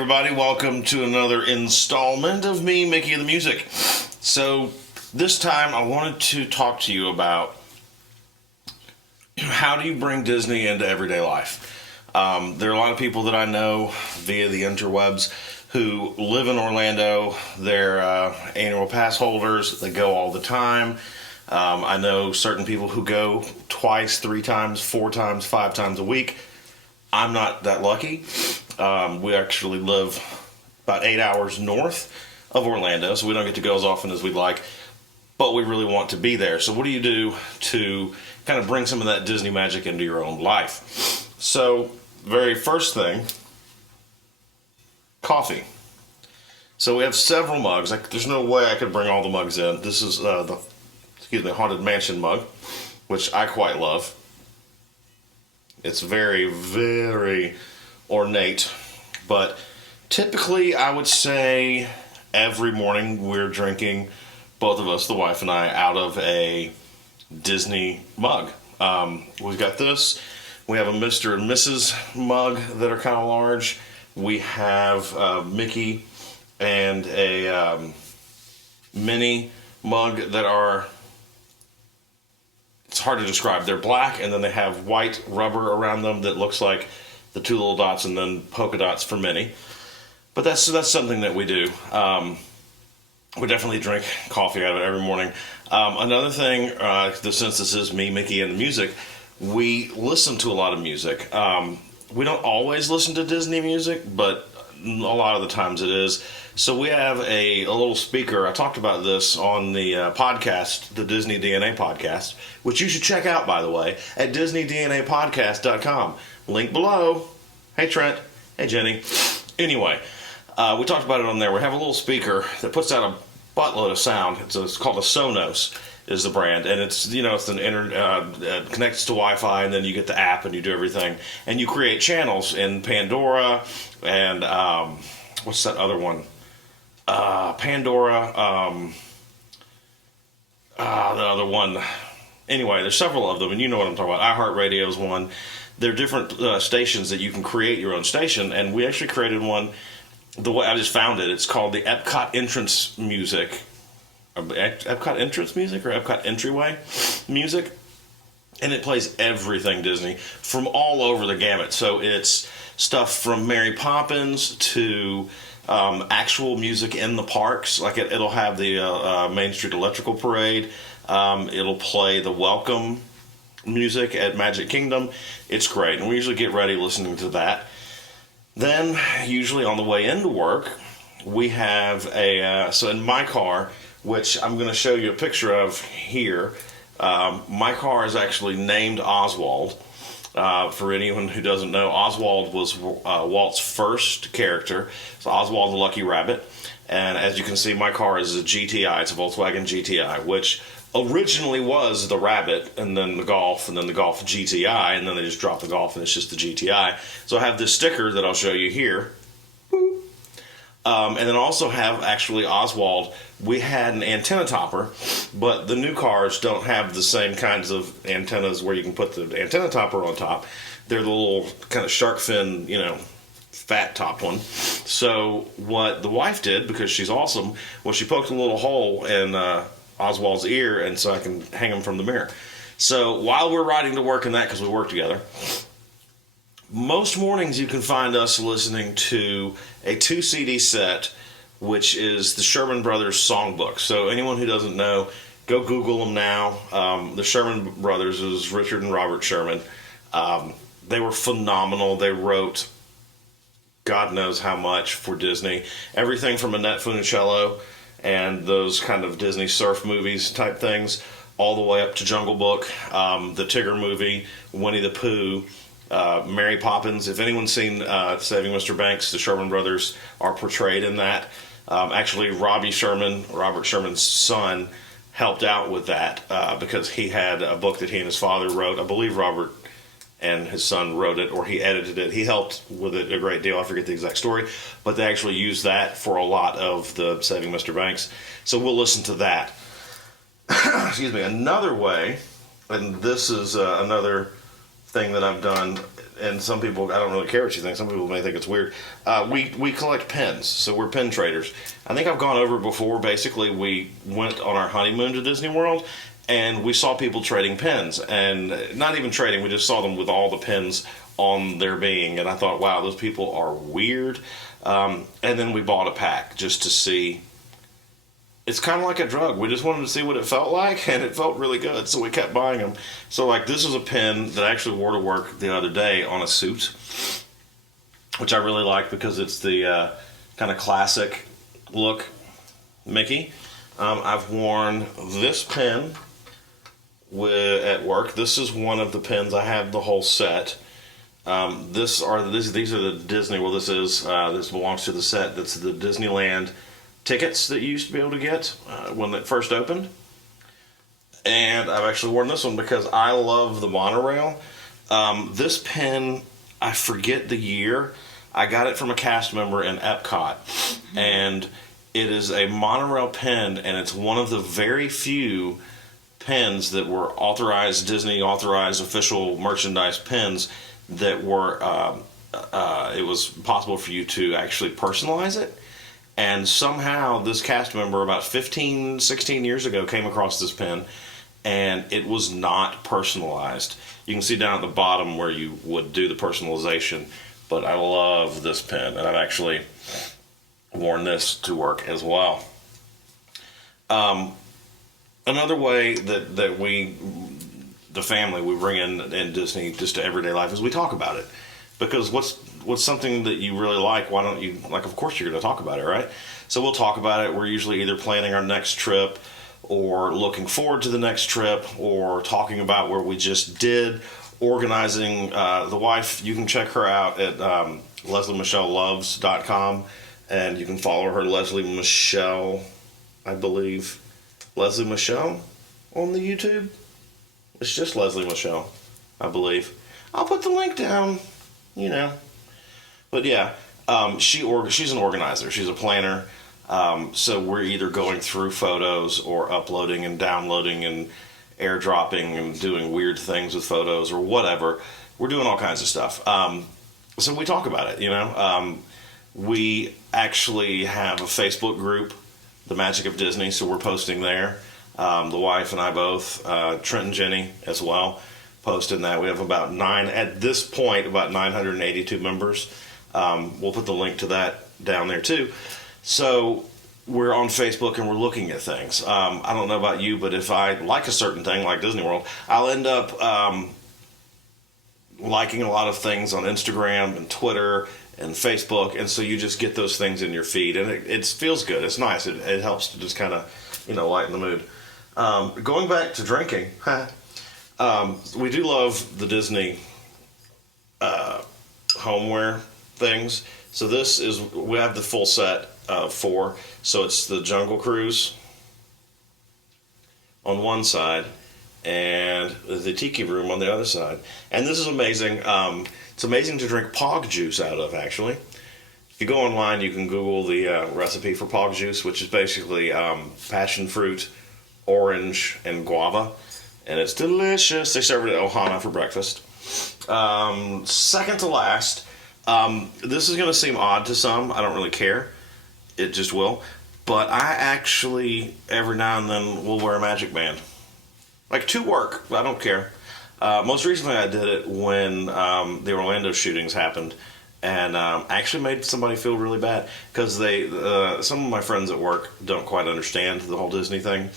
everybody, welcome to another installment of me, Mickey and the Music. So, this time I wanted to talk to you about how do you bring Disney into everyday life. There are a lot of people that I know via the interwebs who live in Orlando. They're annual pass holders. They go all the time. I know certain people who go twice, 3 times, 4 times, 5 times a week. I'm not that lucky. We actually live about 8 hours north of Orlando, so we don't get to go as often as we'd like, but we really want to be there. So what do you do to kind of bring some of that Disney magic into your own life? So, very first thing, coffee. So we have several mugs. There's no way I could bring all the mugs in. This is the Haunted Mansion mug, which I quite love. It's very, very ornate, but typically I would say every morning we're drinking, both of us, the wife and I, out of a Disney mug. We've got this. We have a Mr. and Mrs. mug that are kind of large. We have Mickey and a Minnie mug that are, it's hard to describe. They're black, and then they have white rubber around them that looks like the 2 little dots and then polka dots for Minnie. But that's something that we do. We definitely drink coffee out of it every morning. Another thing, since this is me, Mickey, and the Music, we listen to a lot of music. We don't always listen to Disney music, but a lot of the times it is. So we have a little speaker. I talked about this on the podcast, the Disney DNA podcast, which you should check out, by the way, at DisneyDNApodcast.com. Link below. Hey, Trent. Hey, Jenny. Anyway, we talked about it on there. We have a little speaker that puts out a buttload of sound. It's called a Sonos is the brand, and it's connects to Wi-Fi, and then you get the app and you do everything, and you create channels in Pandora and what's that other one? Pandora. The other one. Anyway, there's several of them, and you know what I'm talking about. iHeartRadio is one. There are different stations that you can create your own station, and we actually created one. The way I just found it, it's called the Epcot Entrance Music. Epcot Entrance Music or Epcot Entryway Music. And it plays everything Disney from all over the gamut. So it's stuff from Mary Poppins to actual music in the parks. Like it'll have the Main Street Electrical Parade. It'll play the Welcome music at Magic Kingdom. It's great. And we usually get ready listening to that. Then, usually on the way into work, we have so in my car, which I'm going to show you a picture of here, my car is actually named Oswald. For anyone who doesn't know, Oswald was Walt's first character. It's Oswald the Lucky Rabbit. And as you can see, my car is a GTI. It's a Volkswagen GTI, which originally was the Rabbit, and then the Golf, and then the Golf GTI, and then they just dropped the Golf, and it's just the GTI. So I have this sticker that I'll show you here. And then also have actually Oswald. We had an antenna topper, but the new cars don't have the same kinds of antennas where you can put the antenna topper on top. They're the little kind of shark fin, fat topped one. So what the wife did, because she's awesome, was she poked a little hole in Oswald's ear, and so I can hang him from the mirror. So while we're riding to work in that, because we work together, most mornings you can find us listening to a 2 CD set, which is the Sherman Brothers songbook. So anyone who doesn't know, go Google them now. The Sherman Brothers is Richard and Robert Sherman. They were phenomenal. They wrote God knows how much for Disney. Everything from Annette Funicello and those kind of Disney surf movies type things, all the way up to Jungle Book, the Tigger movie, Winnie the Pooh, Mary Poppins. If anyone's seen Saving Mr. Banks, the Sherman Brothers are portrayed in that. Actually, Robbie Sherman, Robert Sherman's son, helped out with that because he had a book that he and his father wrote. I believe Robert and his son wrote it, or he edited it. He helped with it a great deal. I forget the exact story, but they actually used that for a lot of the Saving Mr. Banks. So we'll listen to that. Excuse me. Another way, and this is another thing that I've done and some people, I don't really care what you think. Some people may think it's weird. We collect pins, so we're pin traders. I think I've gone over it before. Basically, we went on our honeymoon to Disney World, and we saw people trading pins, and not even trading. We just saw them with all the pins on their being, and I thought, wow, those people are weird. And then we bought a pack just to see. It's kind of like a drug. We just wanted to see what it felt like, and it felt really good, so we kept buying them. So, like, this is a pin that I actually wore to work the other day on a suit, which I really like because it's the kind of classic look Mickey. I've worn this pin at work. This is one of the pins. I have the whole set. These are the Disney. Well, this belongs to the set. That's the Disneyland tickets that you used to be able to get when it first opened. And I've actually worn this one because I love the monorail. This pin, I forget the year. I got it from a cast member in Epcot. And it is a monorail pin, and it's one of the very few pins that were authorized, Disney authorized official merchandise pins that were, it was possible for you to actually personalize it. And somehow this cast member about 15, 16 years ago came across this pin, and it was not personalized. You can see down at the bottom where you would do the personalization, but I love this pin, and I've actually worn this to work as well. Another way that we, the family, we bring in Disney just to everyday life is we talk about it. Because what's something that you really like, why don't you, like, of course you're going to talk about it, right? So we'll talk about it. We're usually either planning our next trip or looking forward to the next trip or talking about where we just did, organizing. The wife, you can check her out at LeslieMichelleLoves.com, and you can follow her, Leslie Michelle, I believe. Leslie Michelle on the YouTube? It's just Leslie Michelle, I believe. I'll put the link down. You know, but yeah, she's an organizer. She's a planner. So we're either going through photos or uploading and downloading and airdropping and doing weird things with photos or whatever. We're doing all kinds of stuff. So we talk about it, you know. We actually have a Facebook group, The Magic of Disney, so we're posting there. The wife and I both, Trent and Jenny as well, posting that. We have about 982 members. We'll put the link to that down there too. So we're on Facebook and we're looking at things. I don't know about you, but if I like a certain thing like Disney World, I'll end up liking a lot of things on Instagram and Twitter and Facebook, and so you just get those things in your feed, and it feels good. It's nice. It helps to just kind of, lighten the mood. Going back to drinking, we do love the Disney homeware things. So we have the full set of 4. So it's the Jungle Cruise on one side and the Tiki Room on the other side. And this is amazing. It's amazing to drink Pog juice out of, actually. If you go online, you can Google the recipe for Pog juice, which is basically passion fruit, orange, and guava. And it's delicious. They serve it at Ohana for breakfast. Second to last, this is going to seem odd to some. I don't really care. It just will. But I actually, every now and then, will wear a magic band. Like, to work. I don't care. Most recently, I did it when the Orlando shootings happened. And actually made somebody feel really bad. Because some of my friends at work don't quite understand the whole Disney thing.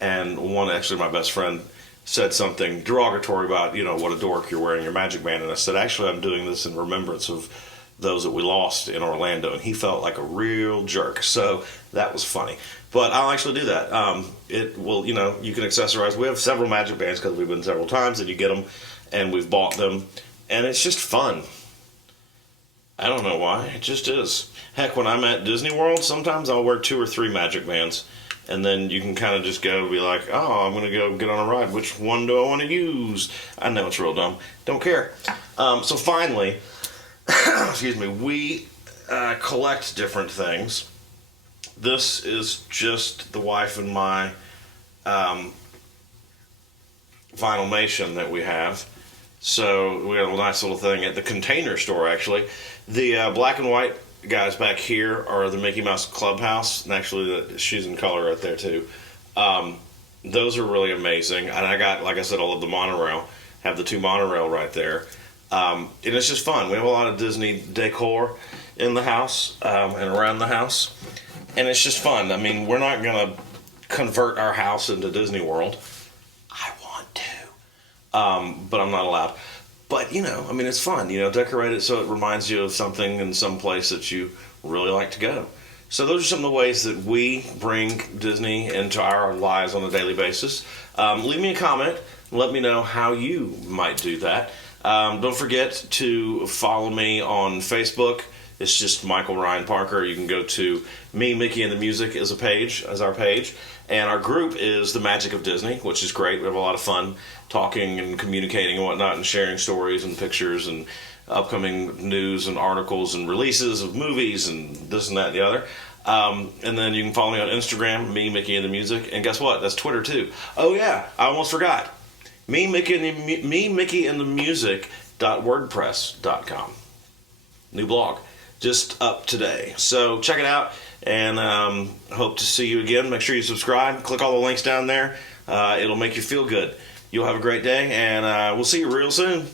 And one, actually my best friend, said something derogatory about, what a dork, you're wearing your magic band. And I said, actually, I'm doing this in remembrance of those that we lost in Orlando. And he felt like a real jerk. So that was funny. But I'll actually do that. It will, you can accessorize. We have several magic bands because we've been several times and you get them and we've bought them. And it's just fun. I don't know why. It just is. Heck, when I'm at Disney World, sometimes I'll wear 2 or 3 magic bands. And then you can kind of just go be like, oh, I'm going to go get on a ride. Which one do I want to use? I know it's real dumb. Don't care. So finally, excuse me, we collect different things. This is just the wife and my Vinylmation that we have. So we got a nice little thing at the Container Store, actually. The black and white guys back here are the Mickey Mouse Clubhouse, and actually the shoes in color right there too. Those are really amazing, and I got, like I said, all of the monorail. Have the two monorail right there, and it's just fun. We have a lot of Disney decor in the house and around the house, and it's just fun. I mean, we're not gonna convert our house into Disney World. I want to, but I'm not allowed. But I mean, it's fun. Decorate it so it reminds you of something in some place that you really like to go. So those are some of the ways that we bring Disney into our lives on a daily basis. Leave me a comment. Let me know how you might do that. Don't forget to follow me on Facebook. It's just Michael Ryan Parker. You can go to Me, Mickey, and the Music as our page. And our group is The Magic of Disney, which is great. We have a lot of fun talking and communicating and whatnot and sharing stories and pictures and upcoming news and articles and releases of movies and this and that and the other. And then you can follow me on Instagram, Me, Mickey, and the Music. And guess what? That's Twitter too. Oh yeah, I almost forgot. Me, Mickey, and the Music.wordpress.com. New blog. Just up today. So check it out, and hope to see you again. Make sure you subscribe. Click all the links down there. It'll make you feel good. You'll have a great day, and we'll see you real soon.